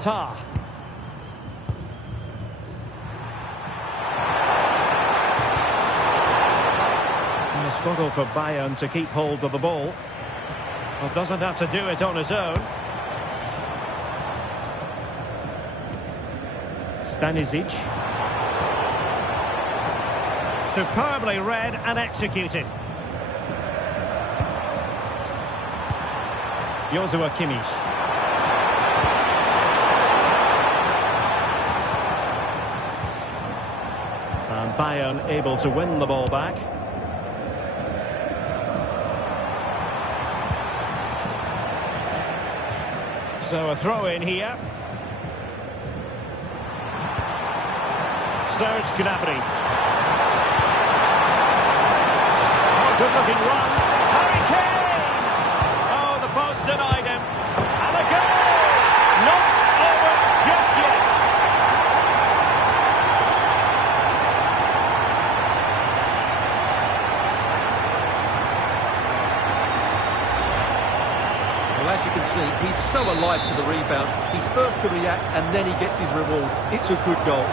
Ta. And a struggle for Bayern to keep hold of the ball. Well, doesn't have to do it on his own. Stanisic. Superbly read and executed. Joshua Kimmich. And Bayern able to win the ball back. So a throw in here. Serge Gnabry. Oh, good looking run. Harry Kane! Oh, the post denied him. And a goal! Not over just yet. Well, as you can see, he's so alive to the rebound. He's first to react and then he gets his reward. It's a good goal.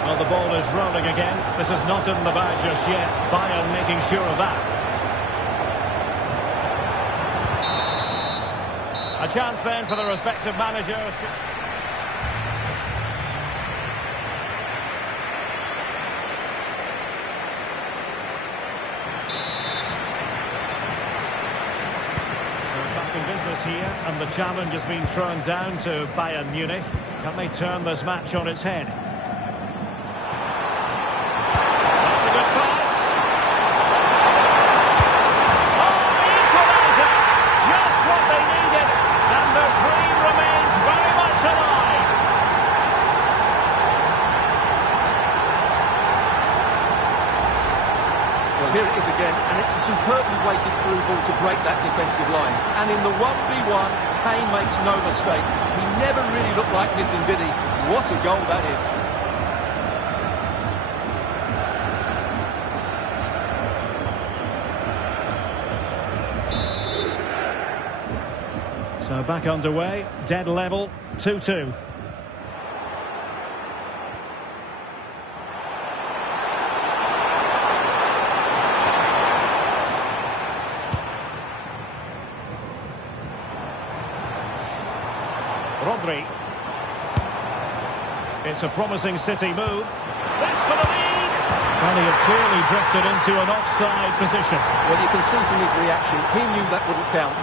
Well, the ball is rolling again. This is not in the bag just yet. Bayern making sure of that. A chance then for the respective managers. Back in business here, and the challenge has been thrown down to Bayern Munich. Can they turn this match on its head? That's a good pass. Oh, the equaliser! Just what they needed, and their dream remains very much alive. Well, here it is again, and it's a superbly weighted through ball to break that defensive line. And in the 1v1, Kane makes no mistake. He never really looked like missing, did he? What a goal that is. So back underway, dead level, 2-2. Rodri. It's a promising City move. This for the lead! And he had clearly drifted into an offside position. Well, you can see from his reaction, he knew that wouldn't count.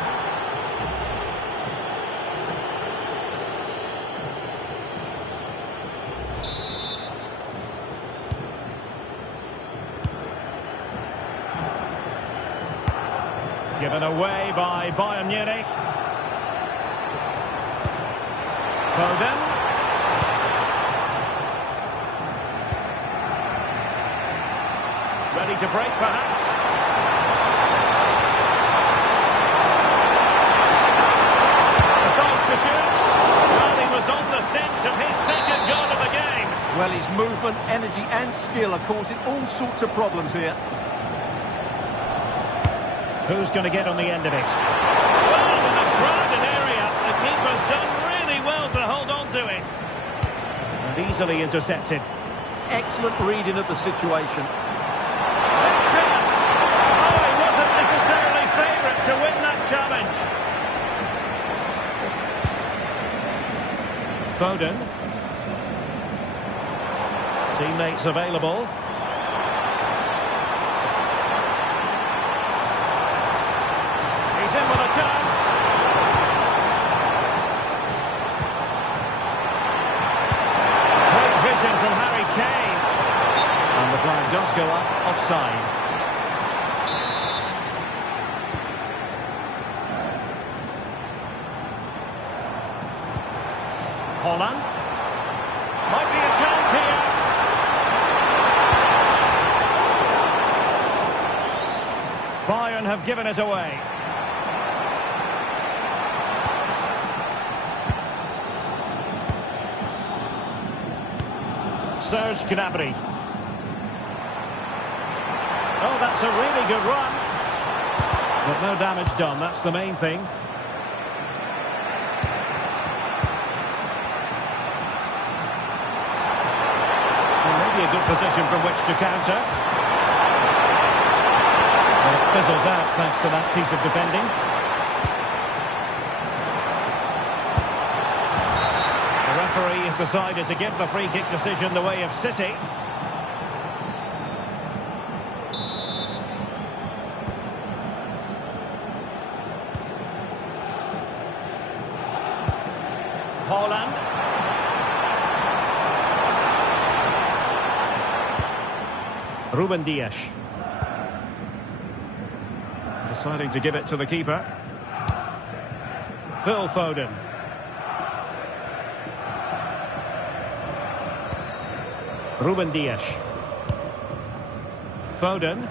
Given away by Bayern Munich. Foden. Ready to break, perhaps. Decides to shoot. Well, he was on the scent of his second goal of the game. Well, his movement, energy and skill are causing all sorts of problems here. Who's going to get on the end of it? Well, in a crowded area, the keeper's done really well to hold on to it. And easily intercepted. Excellent reading of the situation. Big chance! Oh, he wasn't necessarily favourite to win that challenge. Foden. Teammates available. He's in with a chance. Great vision from Harry Kane. And the flag does go up, offside. Holland. Might be a chance here. Bayern have given it away. Serge Gnabry. Oh, that's a really good run. But no damage done, that's the main thing. position from which to counter. And it fizzles out thanks to that piece of defending. The referee has decided to give the free kick decision the way of City. Holland. Ruben Dias. Deciding to give it to the keeper. Phil Foden. Ruben Dias. Foden.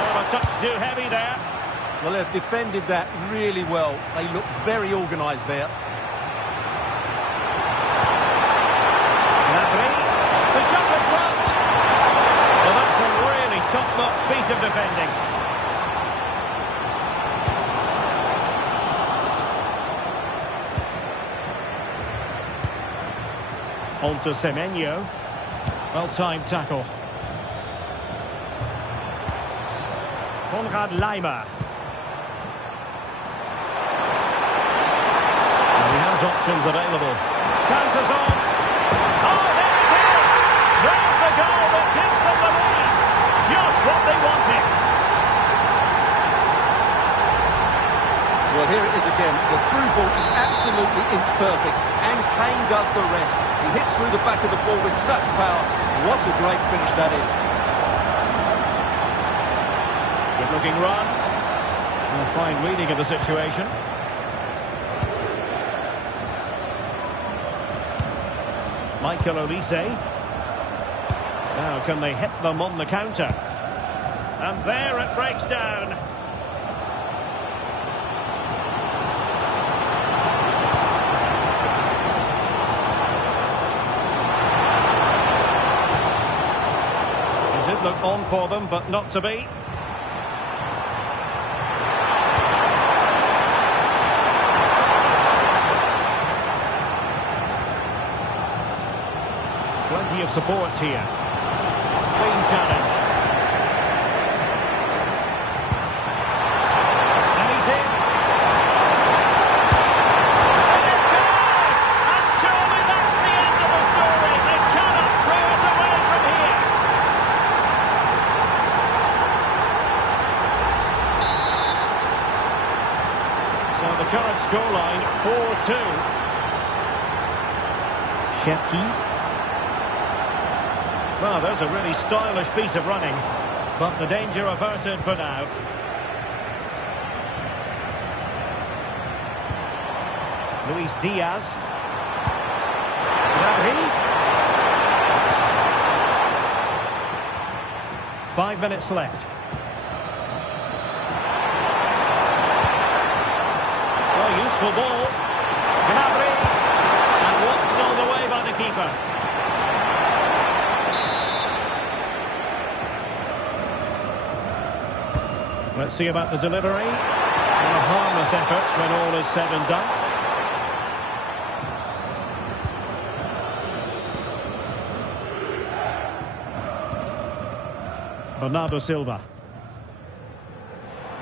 Oh, a touch too heavy there. Well, they've defended that really well. They look very organised there. To jump in front. Well, that's a really top-notch piece of defending. On to Semenyo. Well-timed tackle. Konrad Laimer. He has options available. Chances on. Oh, there it is! There's the goal that gives them the lead. Just what they wanted. Well, here it is again. The through ball is absolutely inch perfect, and Kane does the rest. He hits through the back of the ball with such power. What a great finish that is. Good-looking run. And a fine reading of the situation. Michael Olise. Now, can they hit them on the counter? And there it breaks down. It did look on for them, but not to be. Plenty of support here. Clean challenge. And he's in. And it goes! And surely that's the end of the story. They cannot throw us away from here. So the current scoreline, 4-2. Cherki. Well, there's a really stylish piece of running, but the danger averted for now. Luis Diaz. Gnabry. 5 minutes left. Well, useful ball. Gnabry. And watched all the way by the keeper. Let's see about the delivery. And a harmless effort when all is said and done. Bernardo Silva.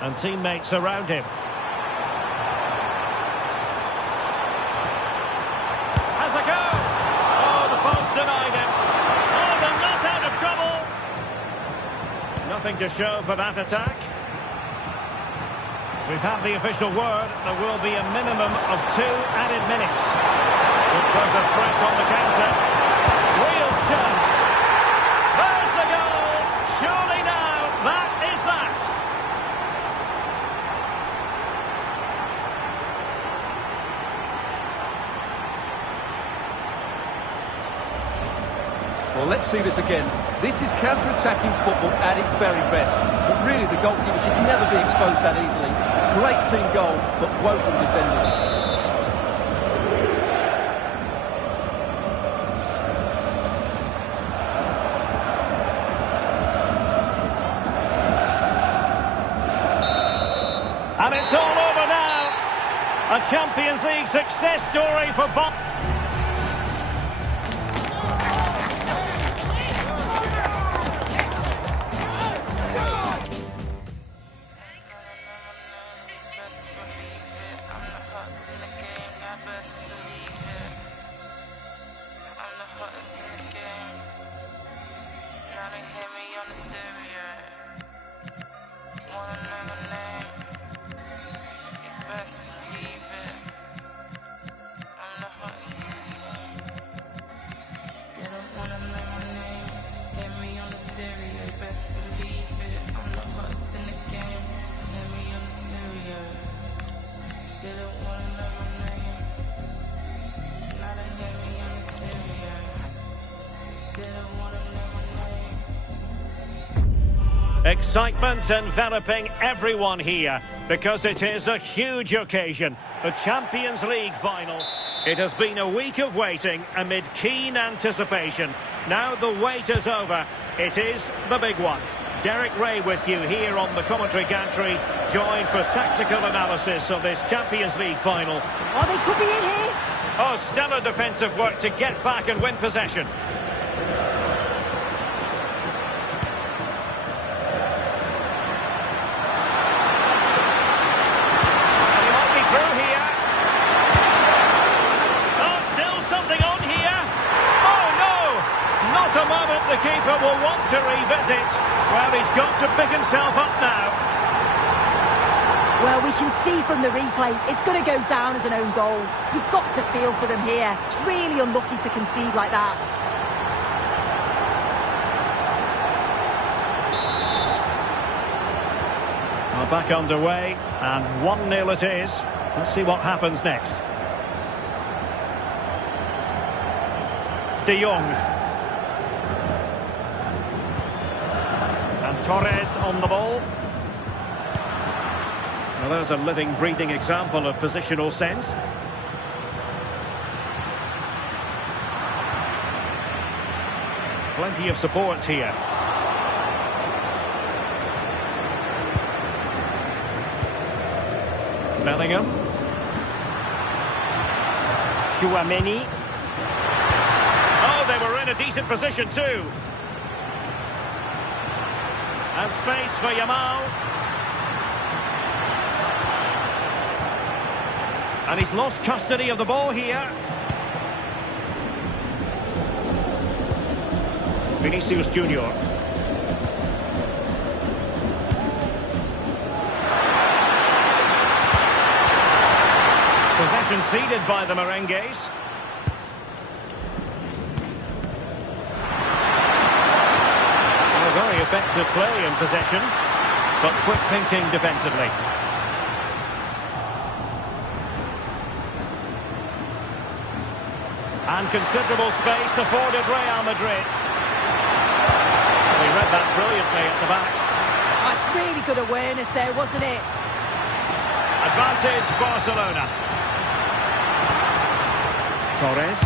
And teammates around him. Has a go! Oh, the post denied him. Oh, they're not out of trouble. Nothing to show for that attack. We've had the official word. There will be a minimum of 2 added minutes. It was a threat on the counter. Real chance. There's the goal. Surely now, that is that. Well, let's see this again. This is counter-attacking football at its very best. But really, the goalkeeper should never be exposed that easily. Great team goal, but woeful defending. And it's all over now. A Champions League success story for Bob. Excitement enveloping everyone here because it is a huge occasion, the Champions League final. It has been a week of waiting amid keen anticipation. Now the wait is over. It is the big one. Derek Ray with you here on the commentary gantry, joined for tactical analysis of this Champions League final. Oh, they could be in here. Oh, stellar defensive work to get back and win possession. A moment the keeper will want to revisit. Well, he's got to pick himself up now. Well, we can see from the replay, it's going to go down as an own goal. You've got to feel for them here. It's really unlucky to concede like that. Well, back underway, and 1-0 it is. Let's see what happens next. De Jong. Torres on the ball. Well, there's a living, breathing example of positional sense. Plenty of support here. Bellingham. Chouameni. Oh, they were in a decent position too. And space for Yamal. And he's lost custody of the ball here. Vinicius Junior. Possession ceded by the Merengues. Very effective play in possession, but quick thinking defensively. And considerable space afforded Real Madrid. He read that brilliantly at the back. That's really good awareness there, wasn't it? Advantage Barcelona. Torres.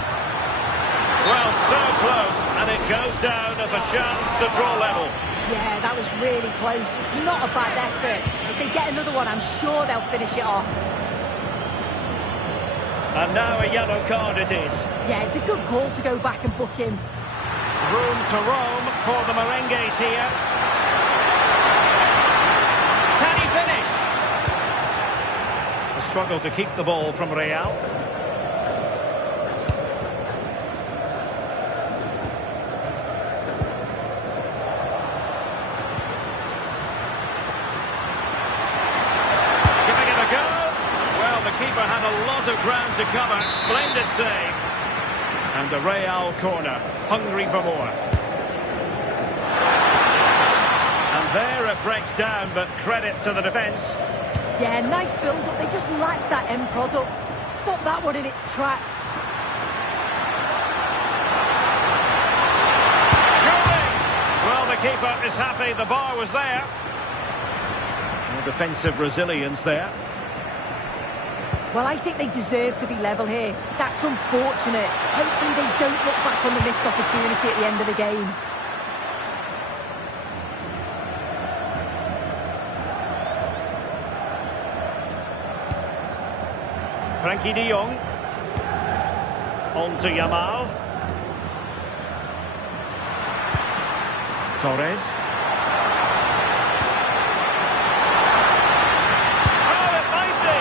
Well, so close, and it goes down as a chance to draw level. Yeah, that was really close. It's not a bad effort. If they get another one, I'm sure they'll finish it off. And now a yellow card it is. Yeah, it's a good call to go back and book him. Room to roam for the Merengues here. Can he finish? A struggle to keep the ball from Real. Keeper had a lot of ground to cover. Splendid save. And a Real corner, hungry for more. And there it breaks down, but credit to the defence. Yeah, nice build-up. They just lack that end product. Stop that one in its tracks. Surely! Well, the keeper is happy the bar was there. More defensive resilience there. Well, I think they deserve to be level here. That's unfortunate. Hopefully they don't look back on the missed opportunity at the end of the game. Frankie de Jong. On to Yamal. Torres. Oh, it might be.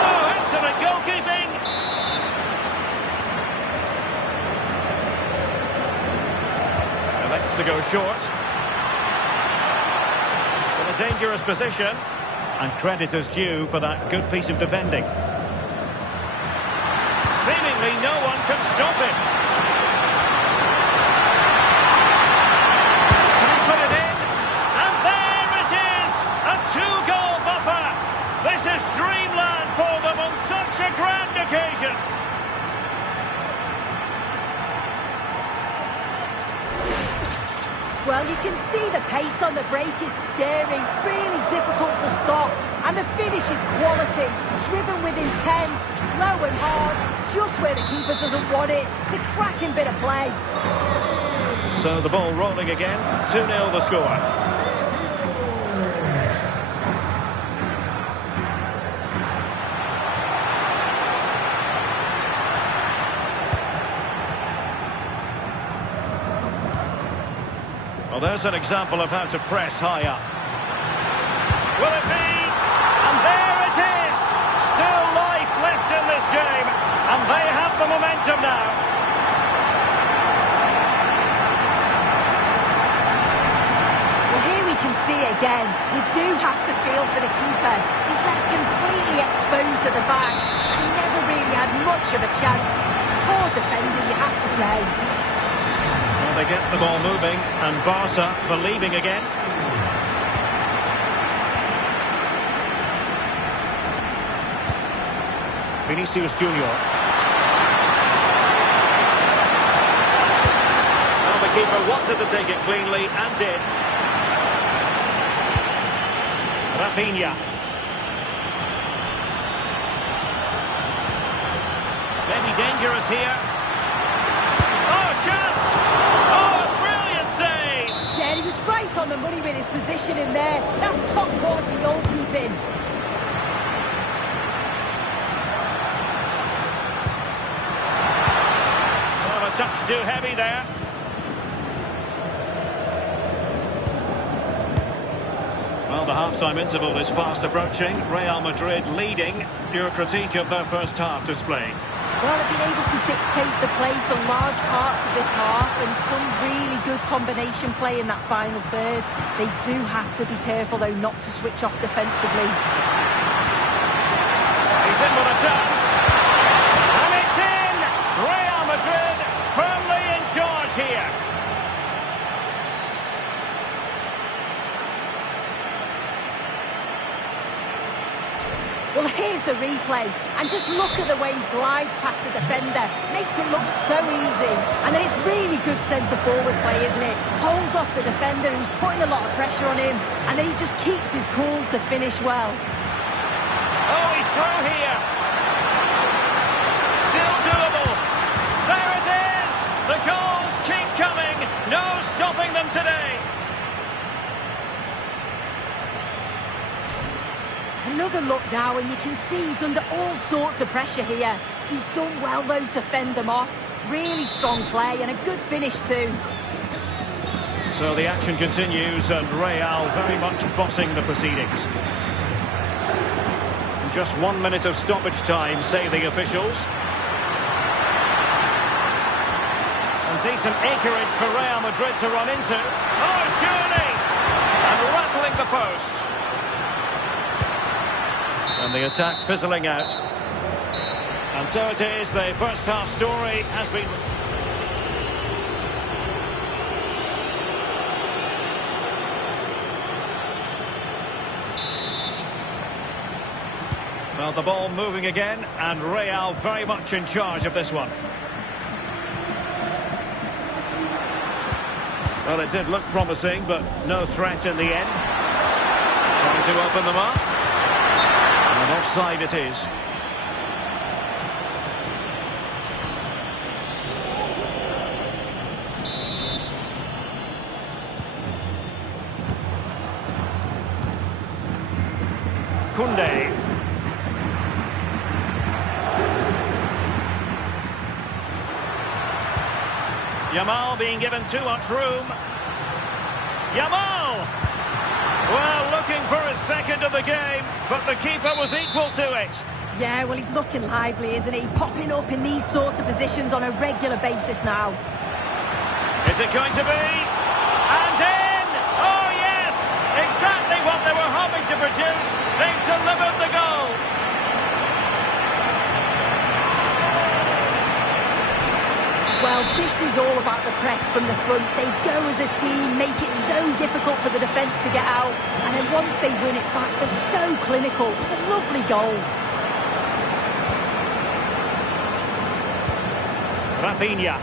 Oh, excellent goalkeeping. Elects to go short. In a dangerous position. And credit is due for that good piece of defending. Seemingly no one can stop him. Can he put it in? And there it is! A two-goal buffer! This is dreamland for them on such a grand occasion! Well, you can see the pace on the break is scary, really difficult to stop. And the finish is quality, driven with intent, low and hard, just where the keeper doesn't want it. It's a cracking bit of play. So the ball rolling again, 2-0 the score. Well, there's an example of how to press high up. Will it be? And there it is! Still life left in this game. And they have the momentum now. Well, here we can see it again. You do have to feel for the keeper. He's left completely exposed at the back. He never really had much of a chance. Poor defending, you have to say. They get the ball moving, and Barca believing again. Vinicius Junior. Well, the keeper wanted to take it cleanly, and did. Rafinha. Maybe dangerous here. Oh, chance! Right on the money with his position in there. That's top quality goalkeeping. Oh, a touch too heavy there. Well, the half-time interval is fast approaching. Real Madrid leading. Your critique of their first half display? Well, they've been able to dictate the play for large parts of this half, and some really good combination play in that final third. They do have to be careful, though, not to switch off defensively. He's in with a chance. And it's in! Real Madrid firmly in charge here. Well, here's the replay, and just look at the way he glides past the defender. Makes it look so easy. And then it's really good centre-forward play, isn't it? Holds off the defender who's putting a lot of pressure on him, and then he just keeps his cool to finish well. Oh, he's through here. Still doable. There it is! The goals keep coming. No stopping them today. Another look now, and you can see he's under all sorts of pressure here. He's done well, though, to fend them off. Really strong play and a good finish, too. So the action continues, and Real very much bossing the proceedings. Just 1 minute of stoppage time, say the officials. And decent acreage for Real Madrid to run into. Oh, surely! And rattling the post. And the attack fizzling out. And so it is, the first half story has been... Well, the ball moving again, and Real very much in charge of this one. Well, it did look promising, but no threat in the end. Trying to open them up. And offside it is. Koundé. Yamal being given too much room. Yamal! Well, looking for his second of the game, but the keeper was equal to it. Yeah, well, he's looking lively, isn't he? Popping up in these sorts of positions on a regular basis now. Is it going to be? And in! Oh, yes! Exactly what they were hoping to produce. They've delivered the goal. Well, this is all about the press from the front. They go as a team, make it so difficult for the defence to get out. And then once they win it back, they're so clinical. It's a lovely goal. Rafinha.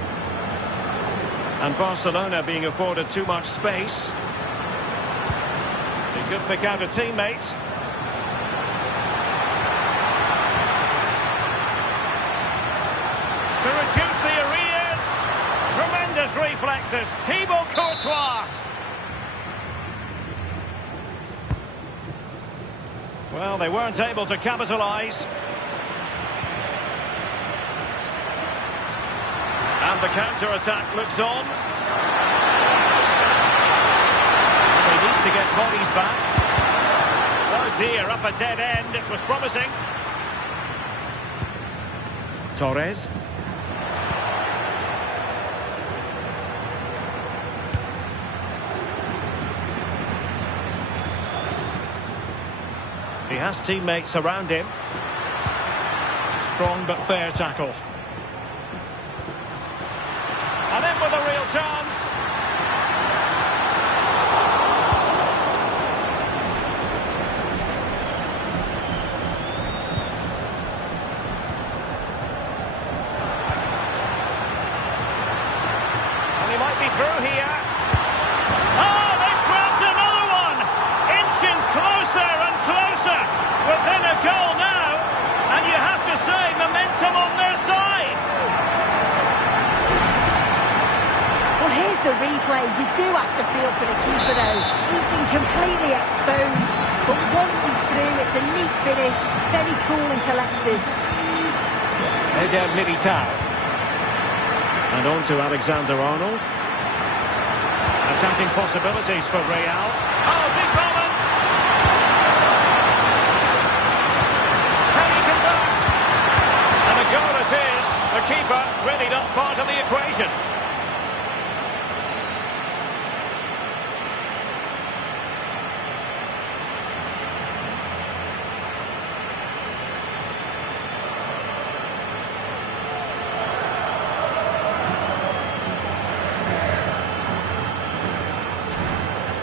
And Barcelona being afforded too much space. He could pick out a teammate. To reduce the arrears. Tremendous reflexes. Thibaut Courtois. Well, they weren't able to capitalise. And the counter-attack looks on. They need to get bodies back. Oh dear, up a dead end. It was promising. Torres. He has teammates around him. Strong but fair tackle. And in with a real chance. And he might be through here. Oh, they've grabbed another one! Inching closer and closer. Within a goal now. And you have to say, momentum on their side. Well, here's the replay. You do have to feel for the keeper, though. He's been completely exposed. But once he's through, it's a neat finish. Very cool and collected. Eder Militao. And on to Alexander-Arnold. Attacking possibilities for Real. Oh, big moment! Can he convert? And a goal it is. The keeper really not part of the equation.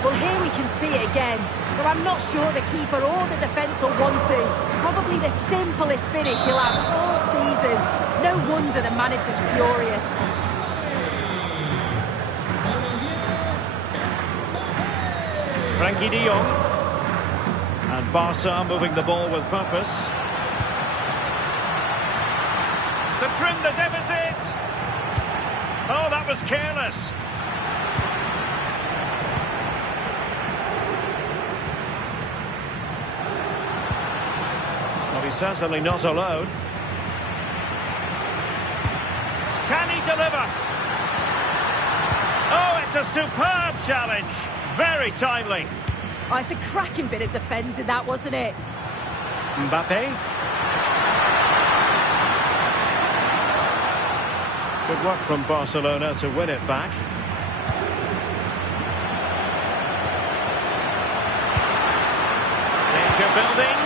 Well, here we can see it again. Though I'm not sure the keeper or the defence will want to. Probably the simplest finish he'll have all season. No wonder the manager's furious. Frankie de Jong. And Barca moving the ball with purpose. To trim the deficit. Oh, that was careless. Well, he's certainly not alone. Can he deliver? Oh, it's a superb challenge. Very timely. Oh, it's a cracking bit of defending, that, wasn't it? Mbappe. Good work from Barcelona to win it back. Danger building.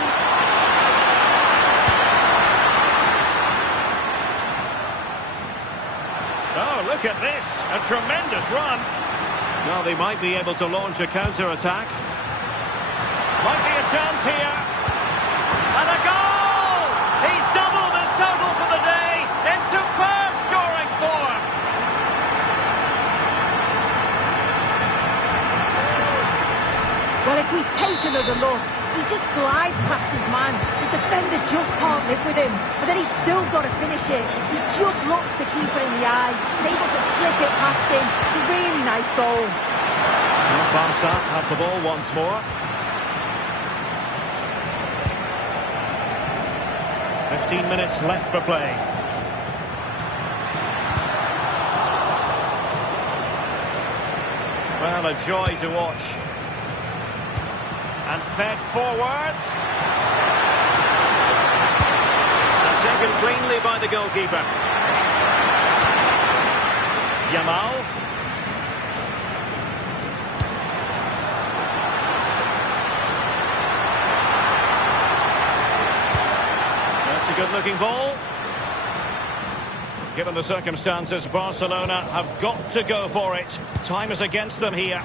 Oh, look at this. A tremendous run. Well, they might be able to launch a counter-attack. Might be a chance here. And a goal! He's doubled his total for the day in superb scoring form. Well, if we take another look, he just glides past his man. The defender just can't live with him. But then he's still got to finish it. He just looks the keeper in the eye. He's able to slip it past him. It's a really nice goal. Well, Barca have the ball once more. 15 minutes left for play. a joy to watch. And fed forwards. And taken cleanly by the goalkeeper. Yamal. That's a good-looking ball. Given the circumstances, Barcelona have got to go for it. Time is against them here.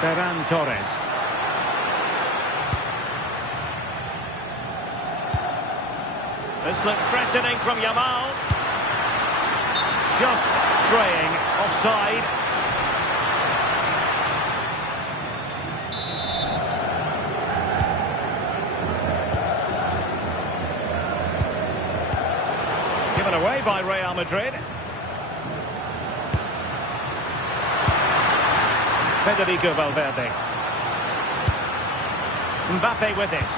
Ferran Torres. This looks threatening from Yamal. Just straying offside. Given away by Real Madrid. Federico Valverde. Mbappe with it.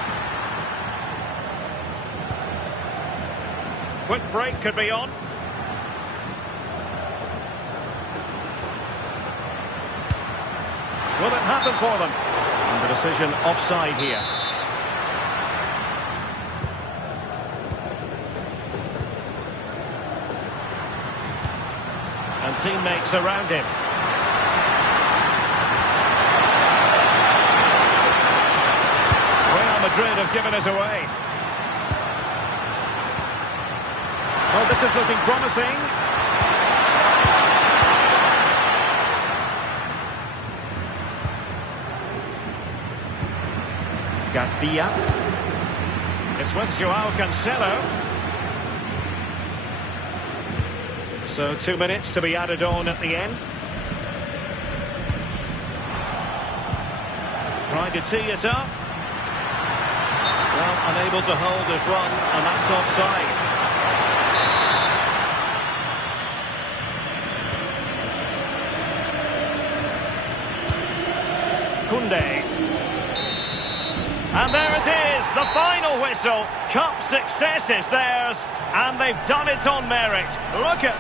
Quick break could be on. Will it happen for them? And the decision offside here. And teammates around him. Real Madrid have given us away. Well, this is looking promising. Garcia. It's with Joao Cancelo. So 2 minutes to be added on at the end. Trying to tee it up. Well, unable to hold his run, and that's offside. Koundé. And there it is, the final whistle. Cup success is theirs, and they've done it on merit. Look at...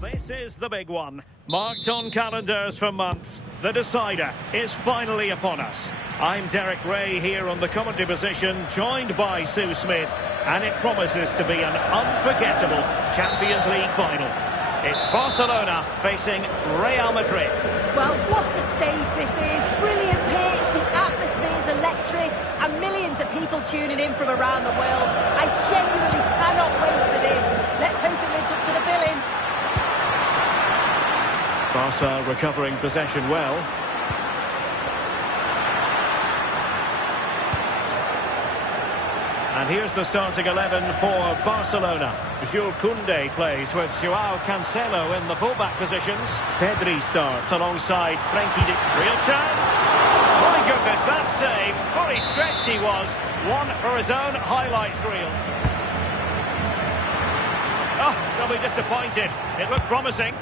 This is the big one. Marked on calendars for months. The decider is finally upon us. I'm Derek Ray here on the commentary position, joined by Sue Smith. And it promises to be an unforgettable Champions League final. It's Barcelona facing Real Madrid. Well, what a stage this is. Brilliant pitch, the atmosphere is electric, and millions of people tuning in from around the world. I genuinely cannot wait for this. Let's hope it lives up to the billing. Barca recovering possession well. And here's the starting 11 for Barcelona. Jules Koundé plays with Joao Cancelo in the fullback positions. Pedri starts alongside Frenkie de... Real chance! My goodness, that save. Fully stretched he was. One for his own highlights reel. Oh, they'll be disappointed. It looked promising.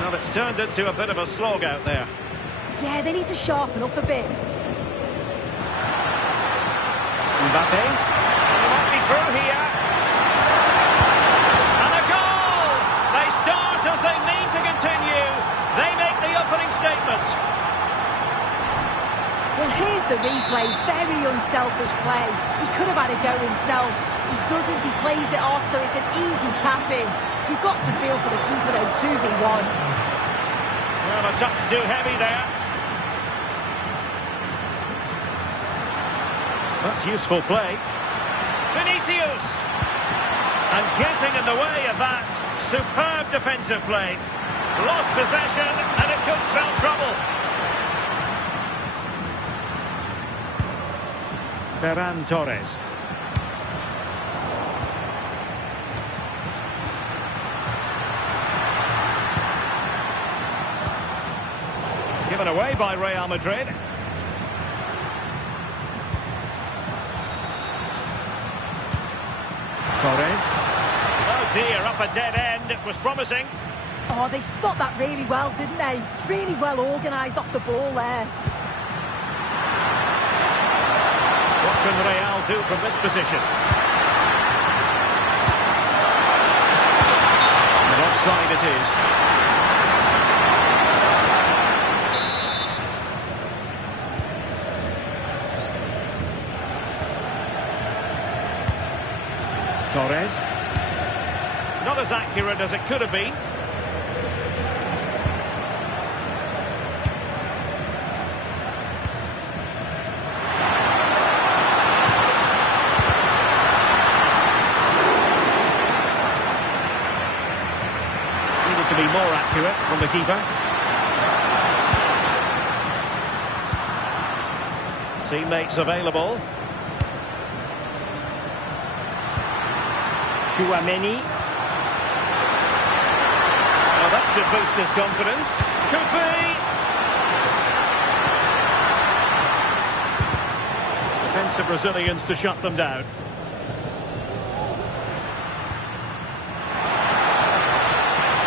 Well, it's turned into a bit of a slog out there. Yeah, they need to sharpen up a bit. Mbappe. He might be through here. And a goal! They start as they mean to continue. They make the opening statement. Well, here's the replay. Very unselfish play. He could have had a go himself. He doesn't. He plays it off, so it's an easy tap-in. You've got to feel for the keeper, though. 2v1. Well, a touch too heavy there. That's useful play. Vinicius! And getting in the way of that. Superb defensive play. Lost possession, and it could spell trouble. Ferran Torres. Given away by Real Madrid. Torres. Oh dear, up a dead end. It was promising. Oh, they stopped that really well, didn't they? Really well organised off the ball there. can Real do from this position? And offside it is. Torres. Not as accurate as it could have been. Needed to be more accurate from the keeper. Teammates available. Chouameni. Well, that should boost his confidence. Could be. Defensive Brazilians to shut them down.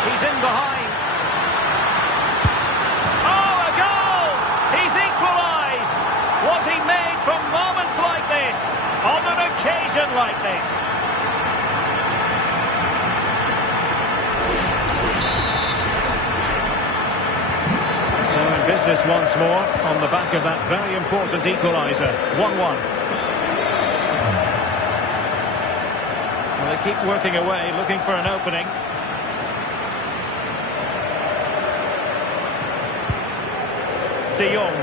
He's in behind. Oh, a goal! He's equalised! Was he made for moments like this? On an occasion like this? Business once more on the back of that very important equaliser. 1-1. Well, they keep working away, looking for an opening. De Jong.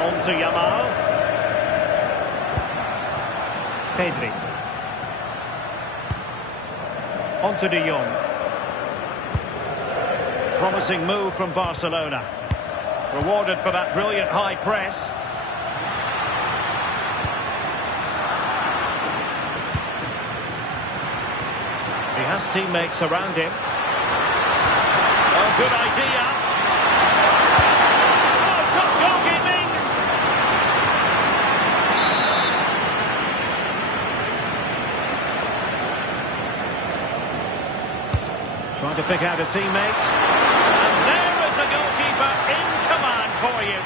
On to Yamal. Pedri. On to De Jong. Promising move from Barcelona. Rewarded for that brilliant high press. He has teammates around him. Oh, good idea. Oh, top goalkeeping. Trying to pick out a teammate. And there is a goalkeeper in command for you.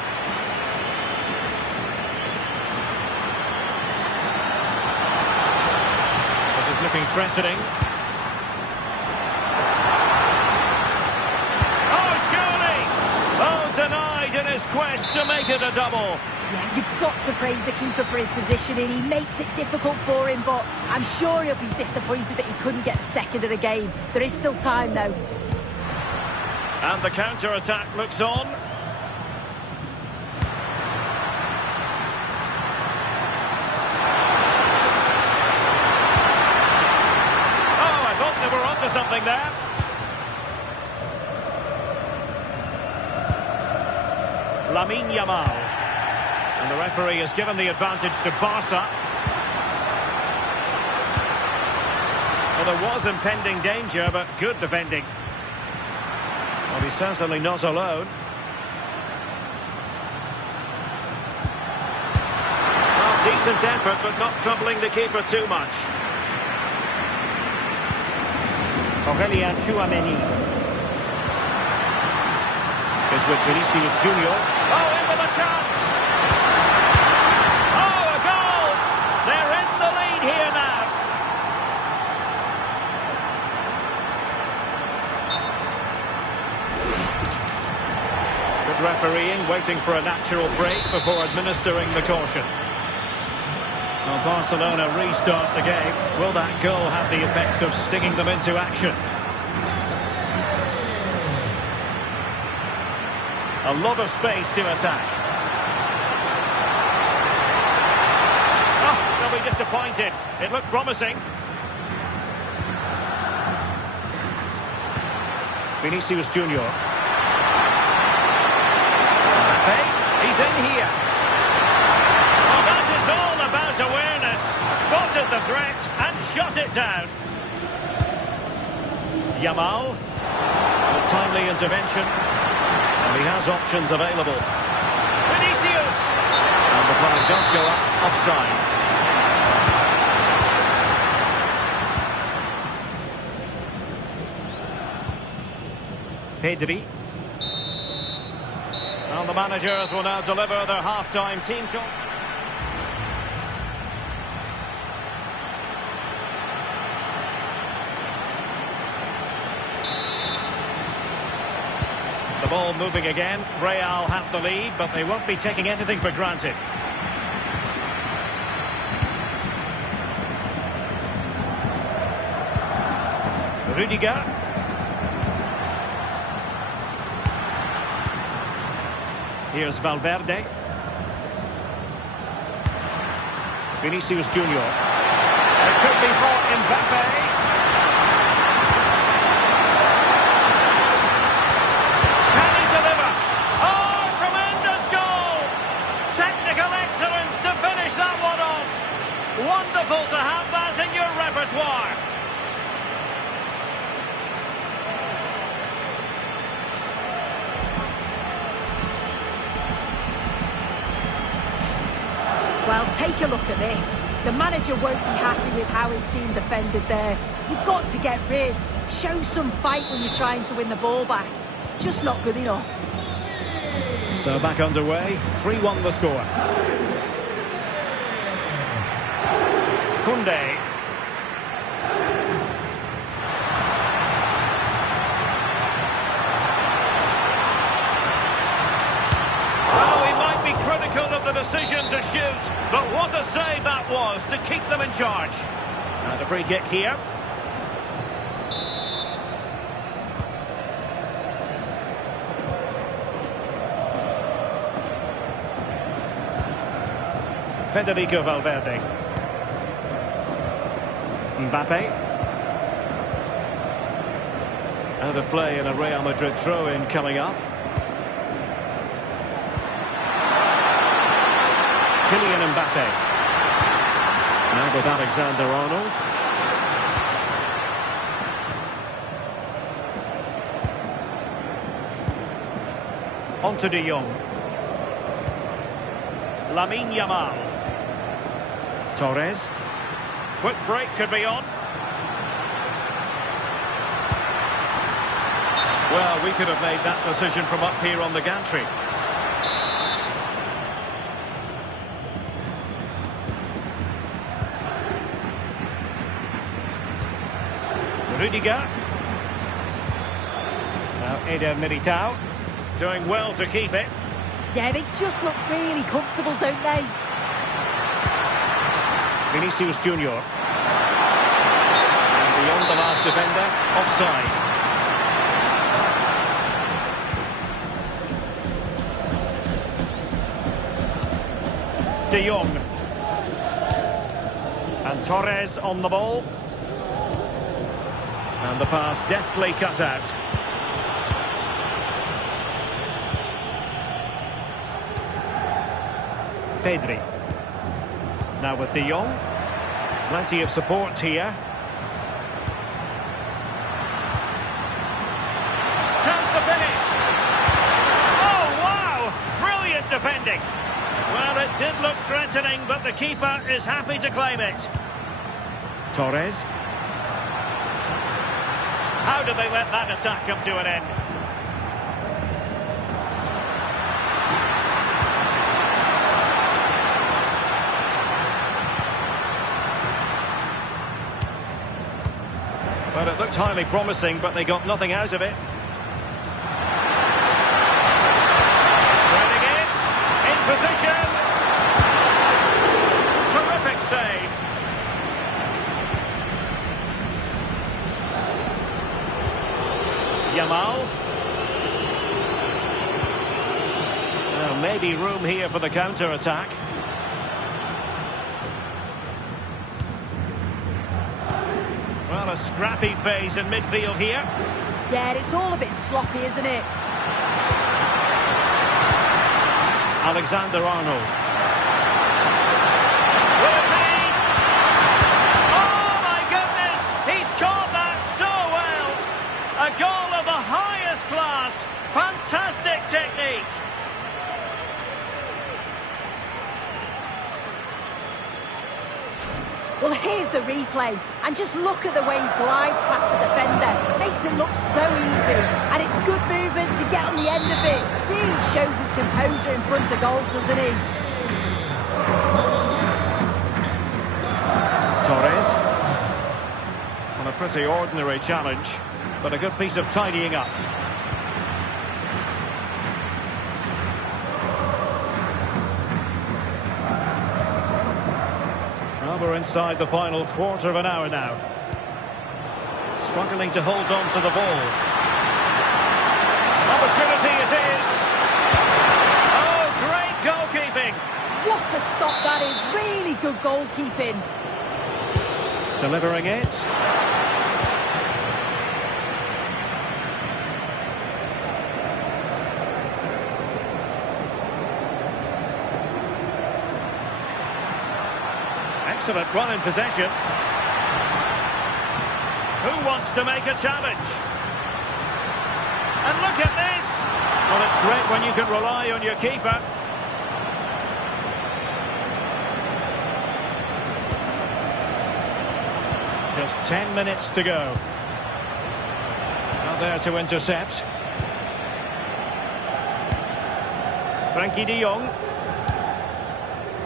This is looking threatening. Oh, surely! Oh, denied in his quest to make it a double. Yeah, you've got to praise the keeper for his positioning. He makes it difficult for him, but I'm sure he'll be disappointed that he couldn't get the second of the game. There is still time, though. And the counter-attack looks on. Oh, I thought they were onto something there. Lamine Yamal. And the referee has given the advantage to Barca. Well, there was impending danger, but good defending. Well, he's certainly not alone. Well, decent effort, but not troubling the keeper too much. Chouameni. Is with Vinicius Junior. Oh, into the chance! Oh, a goal! They're in the lead here now. Good refereeing, waiting for a natural break before administering the caution. Well, Barcelona restart the game. Will that goal have the effect of stinging them into action? A lot of space to attack. Oh, they'll be disappointed. It looked promising. Vinicius Junior. He's in here. Oh, that is all about awareness. Spotted the threat and shot it down. Yamal. A timely intervention. And he has options available. Vinicius! And the flag does go up offside. Pedri. Well, the managers will now deliver their half-time team talk. ball moving again. Real have the lead, but they won't be taking anything for granted. Rudiger. Here's Valverde. Vinicius Junior. It could be for Mbappe. Can he deliver? Oh, tremendous goal! Technical excellence to finish that one off. Wonderful to have that in your repertoire. Well, take a look at this. The manager won't be happy with how his team defended there. You've got to get rid. Show some fight when you're trying to win the ball back. It's just not good enough. So back underway. 3-1 the score. Koundé. Critical of the decision to shoot, but what a save that was to keep them in charge. And a free kick here. Federico Valverde. Mbappe. Out of play in a Real Madrid throw-in coming up. Kylian Mbappe. Now with Alexander-Arnold. On to De Jong. Lamine Yamal. Torres. Quick break could be on. Well, we could have made that decision from up here on the gantry. Rudiger. Now Eder Militao. Doing well to keep it. Yeah, they just look really comfortable, don't they? Vinicius Junior. And beyond the last defender, offside. De Jong. And Torres on the ball. And the pass deftly cut out. Pedri. Now with De Jong. Plenty of support here. Chance to finish. Oh, wow! Brilliant defending. Well, it did look threatening, but the keeper is happy to claim it. Torres. How did they let that attack come to an end? Well, it looked highly promising, but they got nothing out of it. Threading it. In position. Terrific save. Yamal. Maybe room here for the counter-attack. Well, a scrappy phase in midfield here. Yeah, it's all a bit sloppy, isn't it? Alexander-Arnold. Will it be? Oh, my goodness! He's caught that so well! A goal of the highest class. Fantastic technique. Well, here's the replay. And just look at the way he glides past the defender. Makes it look so easy. And it's good movement to get on the end of it. Really shows his composure in front of goal, doesn't he? Torres. On a pretty ordinary challenge, but a good piece of tidying up. Well, we're inside the final quarter of an hour now. Struggling to hold on to the ball. Opportunity it is. Oh, great goalkeeping. What a stop that is. Really good goalkeeping. Delivering it. Excellent run in possession. Who wants to make a challenge? And look at this! Well, it's great when you can rely on your keeper. Just 10 minutes to go. Not there to intercept. Frankie de Jong.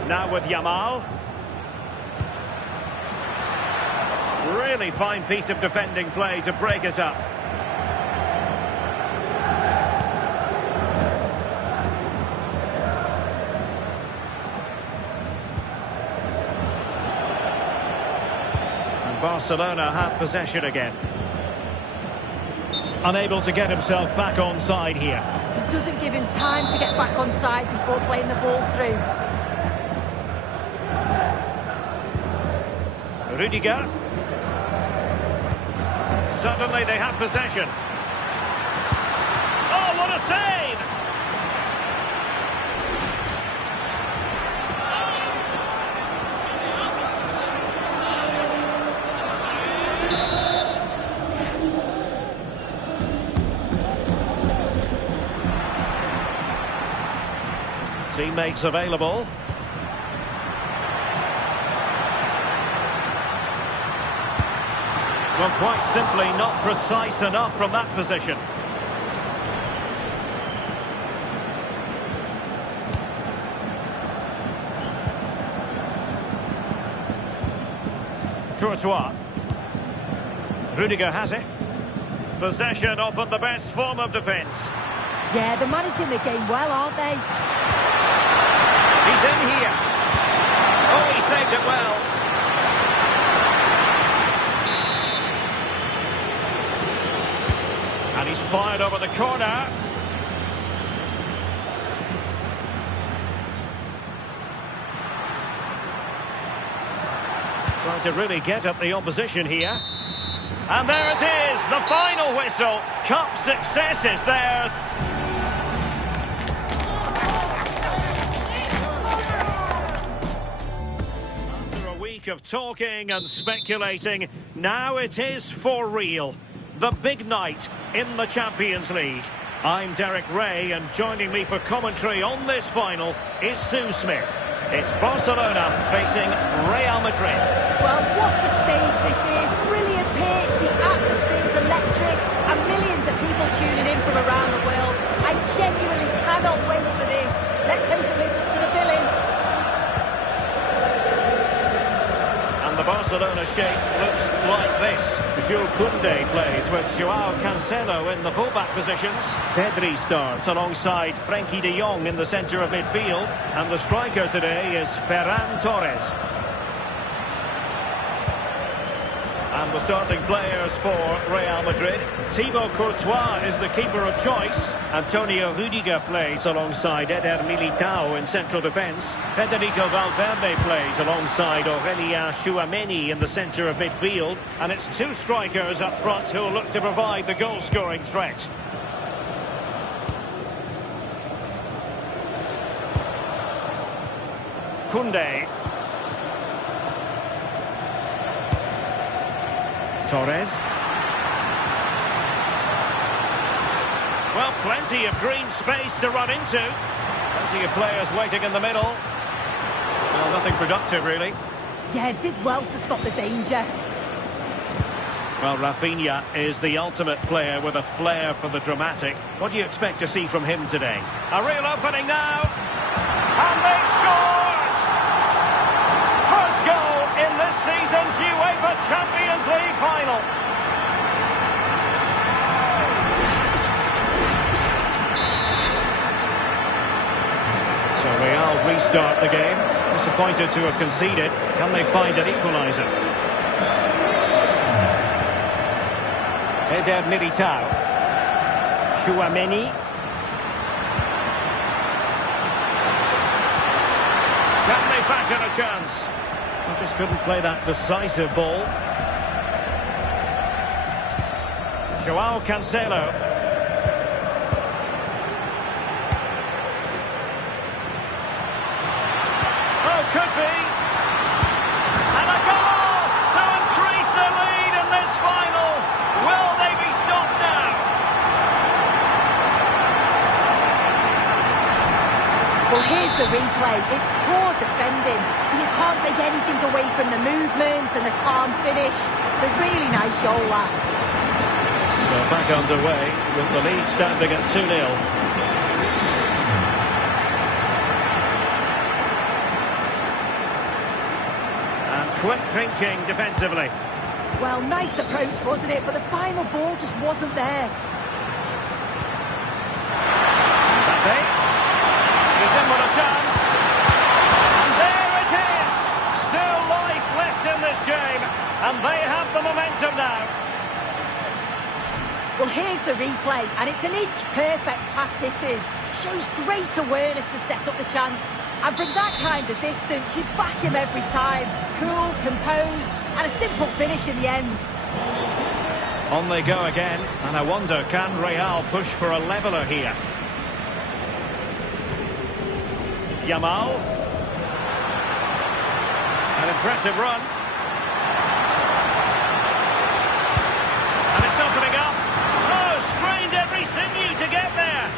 Now with Yamal. Really fine piece of defending play to break us up. And Barcelona have possession again. Unable to get himself back on side here. It doesn't give him time to get back on side before playing the ball through. Rudiger. Suddenly they have possession. Oh, what a save! Teammates available. Well, quite simply not precise enough from that position. Courtois. Rudiger has it. Possession often the best form of defence. Yeah, they're managing the game well, aren't they? He's in here. Oh, he saved it well. And he's fired over the corner. Trying to really get at the opposition here. And there it is, the final whistle. Cup success is there. After a week of talking and speculating, now it is for real. The big night in the Champions League. I'm Derek Ray, and joining me for commentary on this final is Sue Smith. It's Barcelona facing Real Madrid. Well, what a stage this is. Brilliant pitch, the atmosphere is electric, and millions of people tuning in from around the world. I genuinely cannot wait for this. Let's hope it lives up to the billing. And the Barcelona shape looks like this. Jules Koundé plays with Joao Cancelo in the fullback positions. Pedri starts alongside Frankie de Jong in the centre of midfield. And the striker today is Ferran Torres. And the starting players for Real Madrid. Thibaut Courtois is the keeper of choice. Antonio Rudiger plays alongside Eder Militao in central defence. Federico Valverde plays alongside Aurélien Tchouaméni in the centre of midfield. And it's two strikers up front who will look to provide the goal-scoring threat. Koundé. Torres. Well, plenty of green space to run into. Plenty of players waiting in the middle. Well, nothing productive, really. Yeah, did well to stop the danger. Well, Rafinha is the ultimate player with a flair for the dramatic. What do you expect to see from him today? A real opening now. And they scored! First goal in this season's UEFA Champions League final. So Real restart the game. disappointed to have conceded. Can they find an equaliser? Eder Militao. Chouameni. Can they fashion a chance? They just couldn't play that decisive ball. Joao Cancelo. Oh, could be. And a goal to increase the lead in this final. Will they be stopped now? Well, here's the replay. It's poor defending. You can't take anything away from the movement and the calm finish. It's a really nice goal, that. So back underway with the lead standing at 2-0. And quick thinking defensively. Well, nice approach, wasn't it? But the final ball just wasn't there. Mbappe. He's in with a chance. And there it is! Still life left in this game. And they have the momentum now. Well, here's the replay, and it's an inch-perfect pass this is. Shows great awareness to set up the chance. And from that kind of distance, you back him every time. Cool, composed, and a simple finish in the end. On they go again, and I wonder, can Real push for a leveller here? Yamal. An impressive run. And it's opening up. Strained every sinew to get there.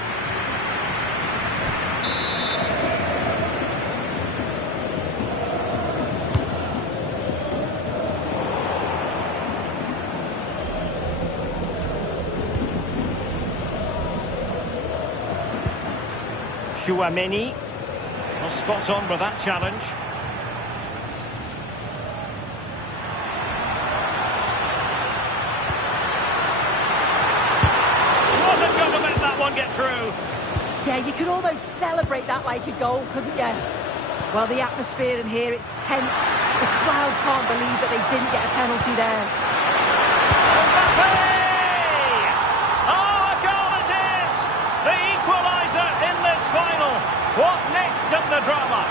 Chouameni. Well, spot on with that challenge. Get through. Yeah, you could almost celebrate that like a goal, couldn't you? Well, the atmosphere in here, it's tense. The crowd can't believe that they didn't get a penalty there. Mbappe! Oh, a goal it is! The equaliser in this final. What next in the drama?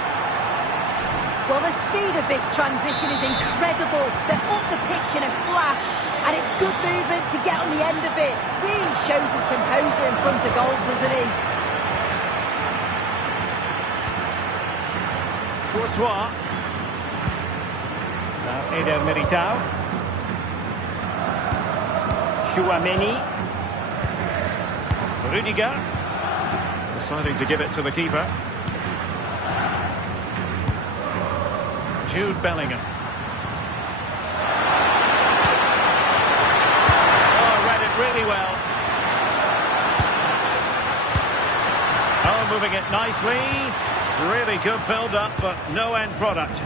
Well, the speed of this transition is incredible. They're up the pitch in a flash, and it's good movement to get on the end of it. Really shows his composure in front of goal, doesn't he? Courtois. Now Eder Militao. Chouameni. Rudiger. Deciding to give it to the keeper. Jude Bellingham. Oh, read it really well. Oh, moving it nicely. Really good build-up, but no end product.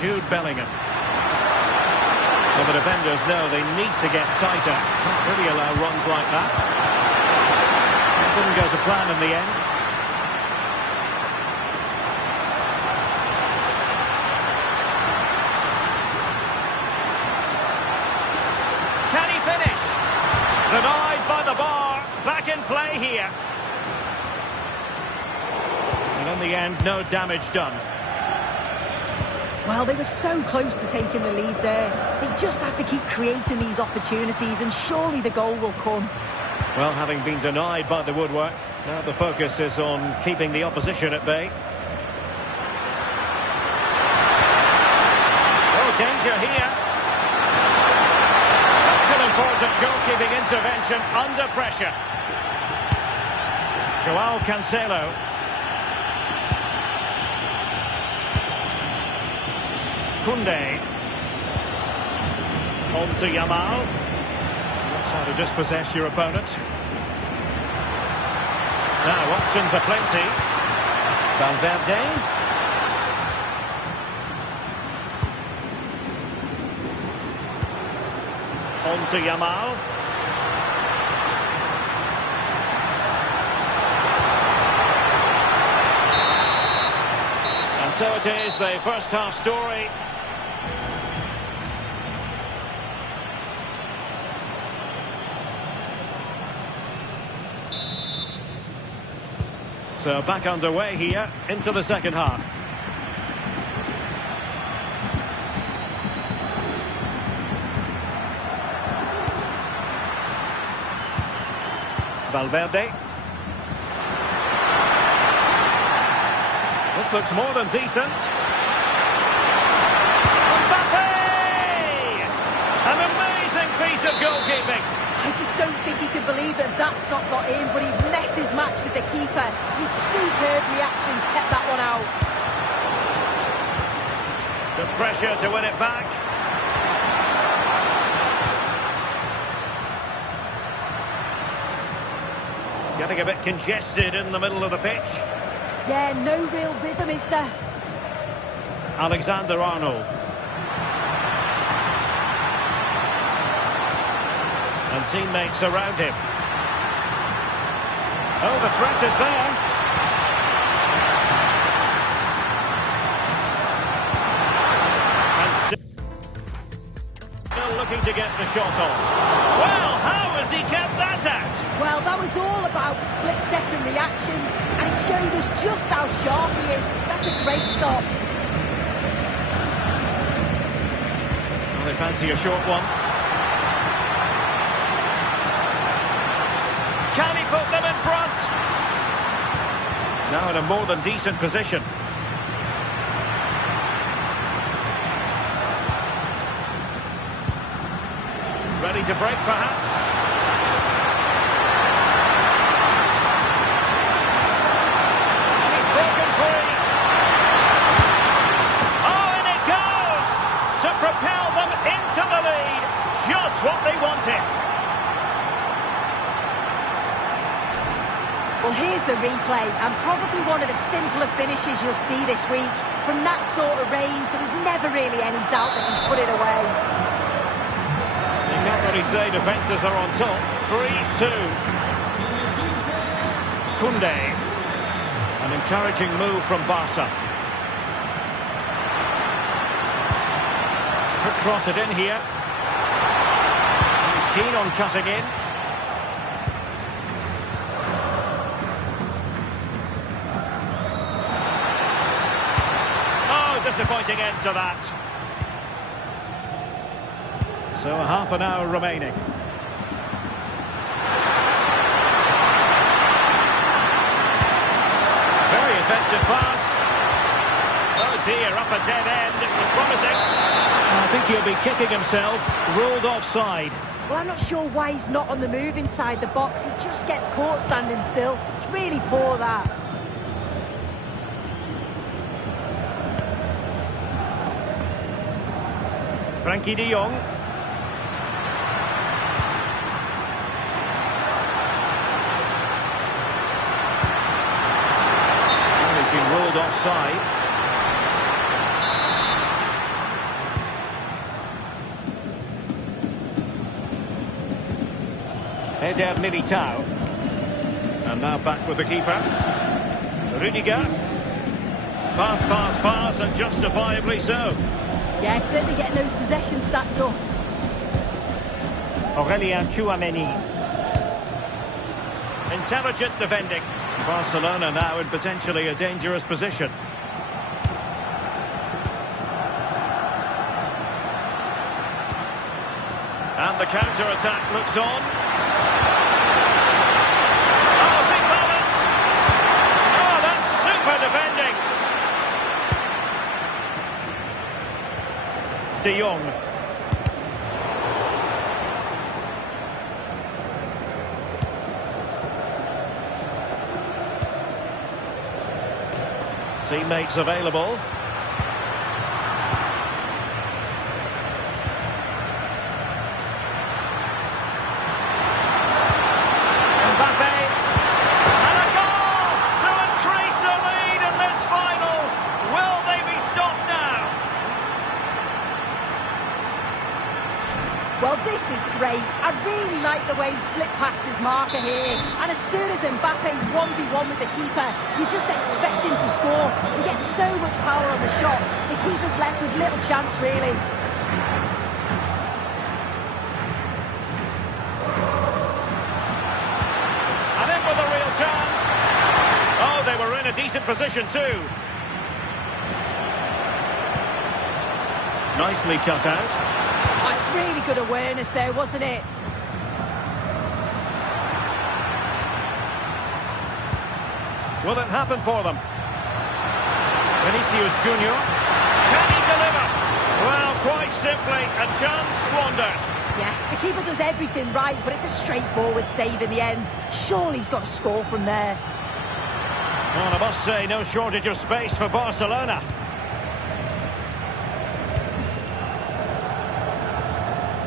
Jude Bellingham. Well, the defenders know they need to get tighter. Can't really allow runs like that. It didn't go to plan in the end. Can he finish? Denied by the bar. Back in play here. And in the end, no damage done. Well, they were so close to taking the lead there. They just have to keep creating these opportunities, and surely the goal will come. Well, having been denied by the woodwork, now the focus is on keeping the opposition at bay. Oh, danger here. Such an important goalkeeping intervention under pressure. Joao Cancelo. Koundé. On to Yamal. That's how to dispossess your opponent. Now, options are plenty. Valverde. On to Yamal. And so it is, the first half story. So back underway here into the second half. Valverde. This looks more than decent. Mbappe! An amazing piece of goalkeeping. I just don't think he can believe that that's not got in, but he's met his match with the keeper. His superb reactions kept that one out. The pressure to win it back. Getting a bit congested in the middle of the pitch. Yeah, no real rhythm, is there? Alexander-Arnold. And teammates around him. Oh, the threat is there. And still looking to get the shot on. Well, how has he kept that out? Well, that was all about split-second reactions, and it showed us just how sharp he is. That's a great stop. Well, they fancy a short one. Can he put them in front? Now in a more than decent position. Ready to break, perhaps? And he's broken free. Oh, and it goes! To propel them into the lead. Just what they wanted. Well, here's the replay, and probably one of the simpler finishes you'll see this week. From that sort of range, there was never really any doubt that he'd put it away. You can't really say defences are on top. 3-2. Koundé. An encouraging move from Barca. Could cross it in here. He's keen on cutting in. Disappointing end to that. So a half an hour remaining. Very effective pass. Oh dear, up a dead end. It was promising. I think he'll be kicking himself. Ruled offside. Well, I'm not sure why he's not on the move inside the box. He just gets caught standing still. It's really poor, that. Frankie de Jong. And he's been ruled offside. Eder Militao. And now back with the keeper. Rudiger. Pass, pass, pass, and justifiably so. Yeah, certainly getting those possession stats up. Chouameni. Intelligent defending. Barcelona now in potentially a dangerous position. And the counter-attack looks on. Oh, big balance! Oh, that's super defending! De Jong. Teammates available. Mbappe. And a goal to increase the lead in this final. Will they be stopped now? Well, this is great. I really like the way he slipped past his marker here. And as soon as Mbappe's 1v1 with the keeper, you just expect him to score. He gets so much power on the shot. The keeper's left with little chance, really. And in with a real chance. Oh, they were in a decent position too. Nicely cut out. That's really good awareness there, wasn't it? Will it happen for them? Vinicius Junior. Can he deliver? Well, quite simply, a chance squandered. Yeah, the keeper does everything right, but it's a straightforward save in the end. Surely he's got to score from there. Well, I must say, no shortage of space for Barcelona.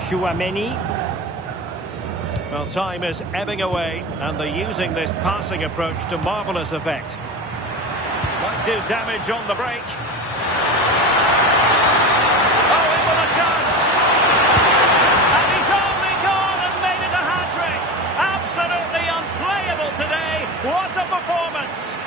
Chouameni. Well, time is ebbing away, and they're using this passing approach to marvellous effect. Might do damage on the break. Oh, in with a chance! And he's only gone and made it a hat-trick! Absolutely unplayable today! What a performance!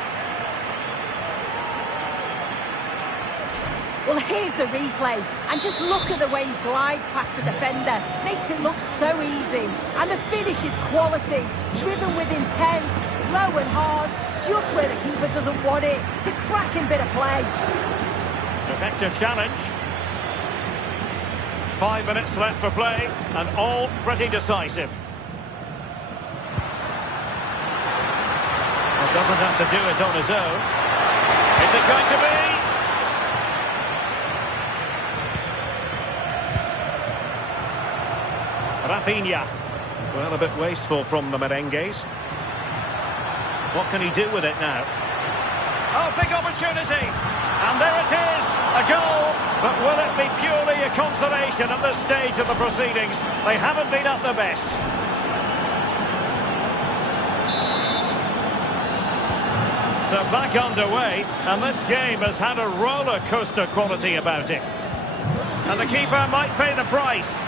Well, here's the replay, and just look at the way he glides past the defender. Makes it look so easy. And the finish is quality, driven with intent, low and hard, just where the keeper doesn't want it. It's a cracking bit of play. Effective challenge. 5 minutes left for play, and all pretty decisive. Well, doesn't have to do it on his own. Is it going to be? Latihan. Well, a bit wasteful from the merengues. What can he do with it now? Oh, big opportunity! And there it is, a goal! But will it be purely a consolation at this stage of the proceedings? They haven't been at their best. So back underway, and this game has had a roller coaster quality about it. And the keeper might pay the price.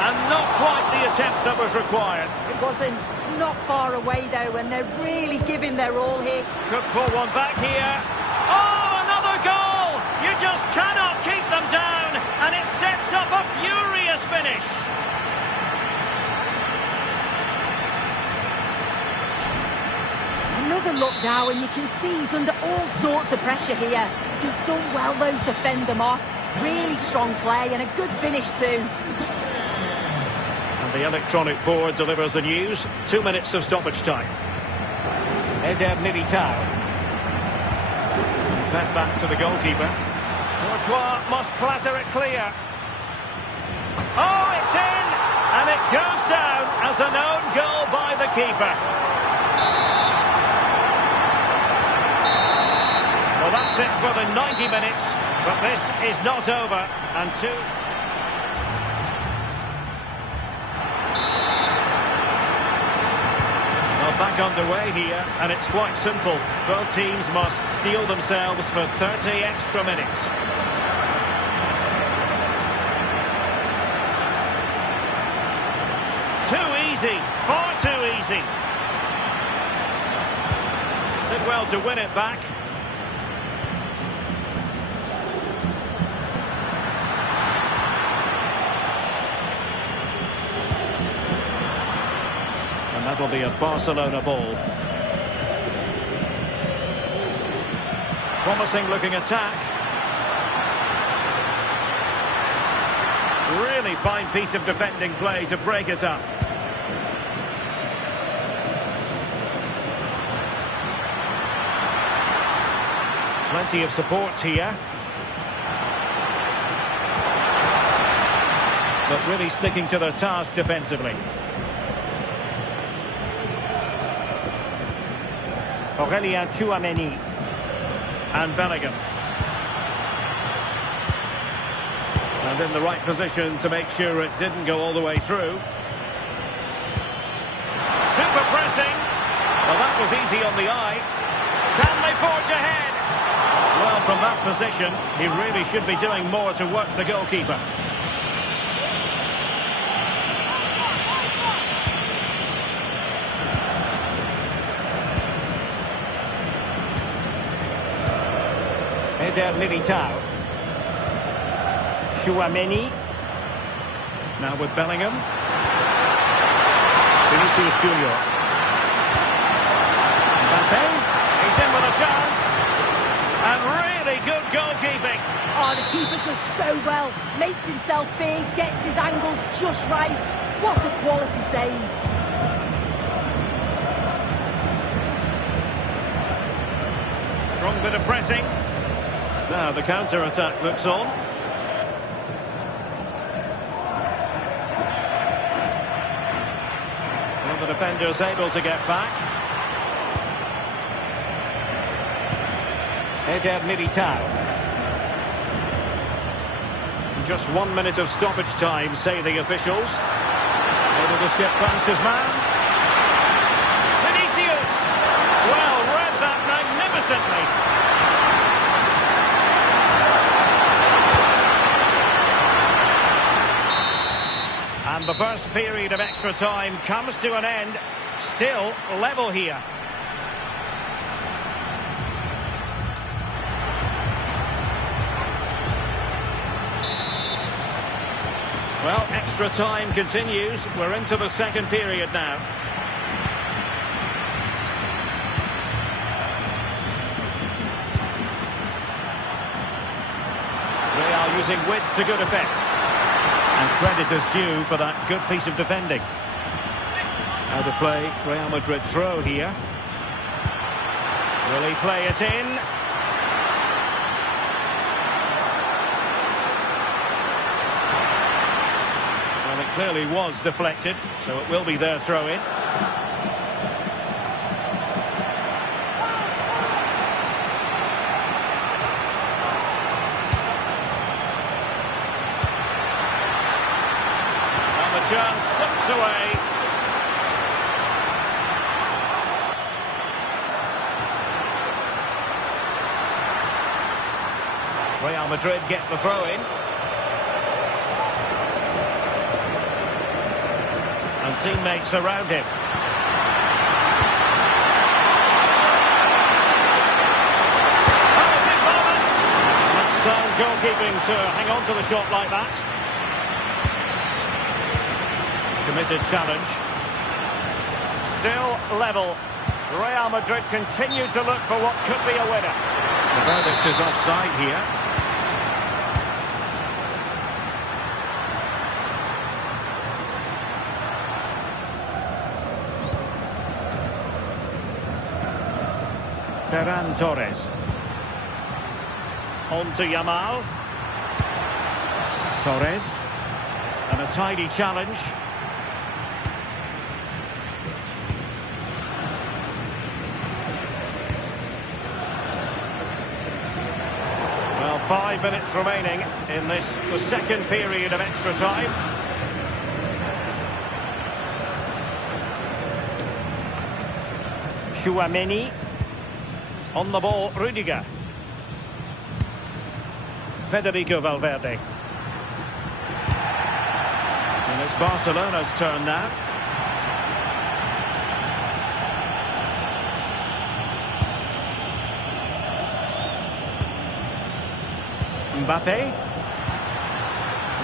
And not quite the attempt that was required. It wasn't. It's not far away, though, and they're really giving their all here. Could pull one back here. Oh, another goal! You just cannot keep them down, and it sets up a furious finish. Another look now, and you can see he's under all sorts of pressure here. He's done well, though, to fend them off. Really strong play, and a good finish, too. The electronic board delivers the news. 2 minutes of stoppage time. Eder Militao. Fed back to the goalkeeper. Courtois must clatter it clear. Oh, it's in! And it goes down as an own goal by the keeper. Well, that's it for the 90 minutes. But this is not over. And back underway here, and it's quite simple. Both teams must steel themselves for 30 extra minutes. Too easy, far too easy. Did well to win it back. That'll be a Barcelona ball. Promising looking attack. Really fine piece of defending play to break us up. Plenty of support here. But really sticking to their task defensively. Chouameni. And Bellingham. And in the right position to make sure it didn't go all the way through. Super pressing. Well, that was easy on the eye. Can they forge ahead? Well, from that position, he really should be doing more to work the goalkeeper. Eder Militao. Chouameni. Now with Bellingham. Vinicius Junior. Mbappe. He's in with a chance. And really good goalkeeping. Oh, the keeper does so well. Makes himself big, gets his angles just right. What a quality save. Strong bit of pressing. Now the counter-attack looks on. Well, the defender's able to get back. Eder Militao. Just 1 minute of stoppage time, say the officials. Able to skip past his man. Vinicius! Well, read that magnificently. And the first period of extra time comes to an end. Still level here. Well, extra time continues. We're into the second period now. They are using width to good effect. And credit is due for that good piece of defending. Out of play, Real Madrid throw here. Will he play it in? Well, it clearly was deflected, so it will be their throw-in. Chance slips away. Real Madrid get the throw-in. And teammates around him. Oh, big moment! That's sound goalkeeping to hang on to the shot like that. Committed challenge. Still level. Real Madrid continue to look for what could be a winner. The verdict is offside here. Ferran Torres. On to Yamal. Torres. And a tidy challenge. Well, 5 minutes remaining in this, the second period of extra time. Chouameni. On the ball, Rudiger. Federico Valverde. And it's Barcelona's turn now. Mbappe.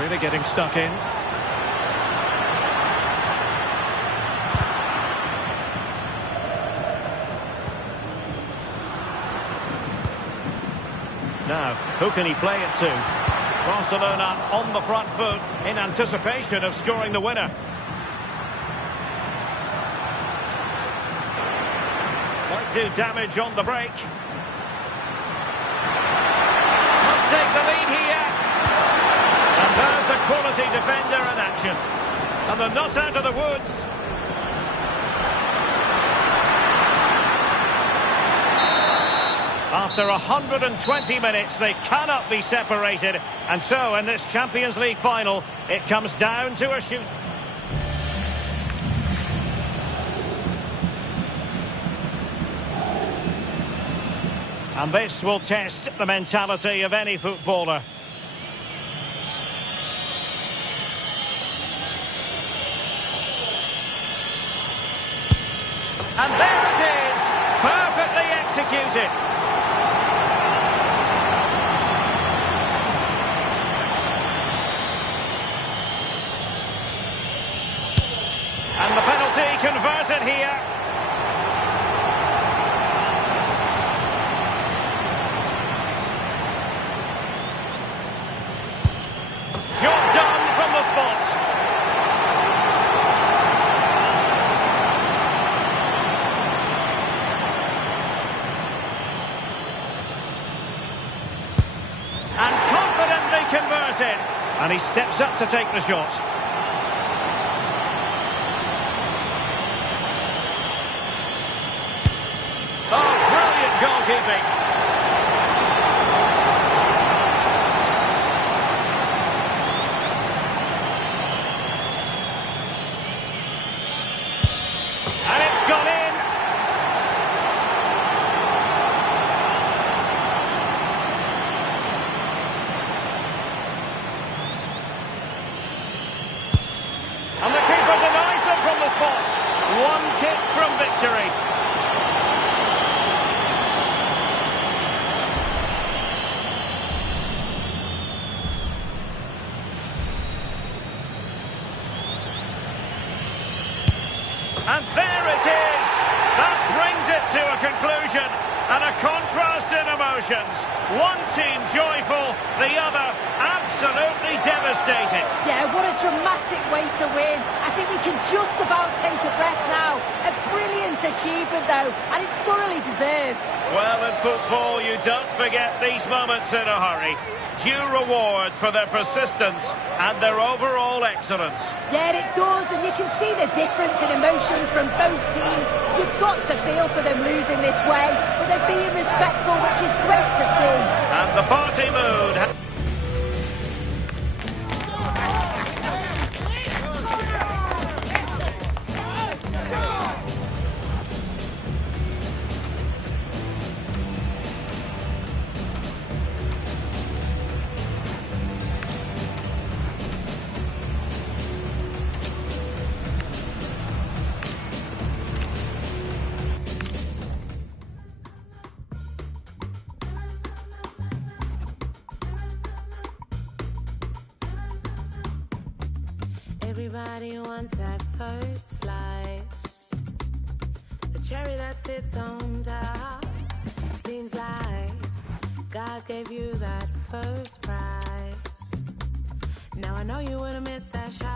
Really getting stuck in. Now, who can he play it to? Barcelona on the front foot in anticipation of scoring the winner. Might do damage on the break. Must take the lead here. And there's a quality defender in action. And they're not out of the woods. After 120 minutes, they cannot be separated. And so, in this Champions League final, it comes down to a shoot. And this will test the mentality of any footballer. And there it is, perfectly executed. he converted here? Job done from the spot. And confidently converted. And he steps up to take the shot. Oh, brilliant goalkeeping. And it's gone in. And the keeper denies them from the spot. One kick from victory. And there it is. That brings it to a conclusion. And a contrast in emotions. One team joyful, the other absolutely devastated. Yeah, what a dramatic way to win. I think we can just about take a breath now. A brilliant achievement, though, and it's thoroughly deserved. Well, in football, you don't forget these moments in a hurry. Due reward for their persistence and their overall excellence. Yeah, it does, and you can see the difference in emotions from both teams. You've got to feel for them losing this way, but they're being respectful, which is great to see. And the party mood. Everybody wants that first slice, the cherry that sits on top. Seems like God gave you that first prize. Now I know you would've missed that shot.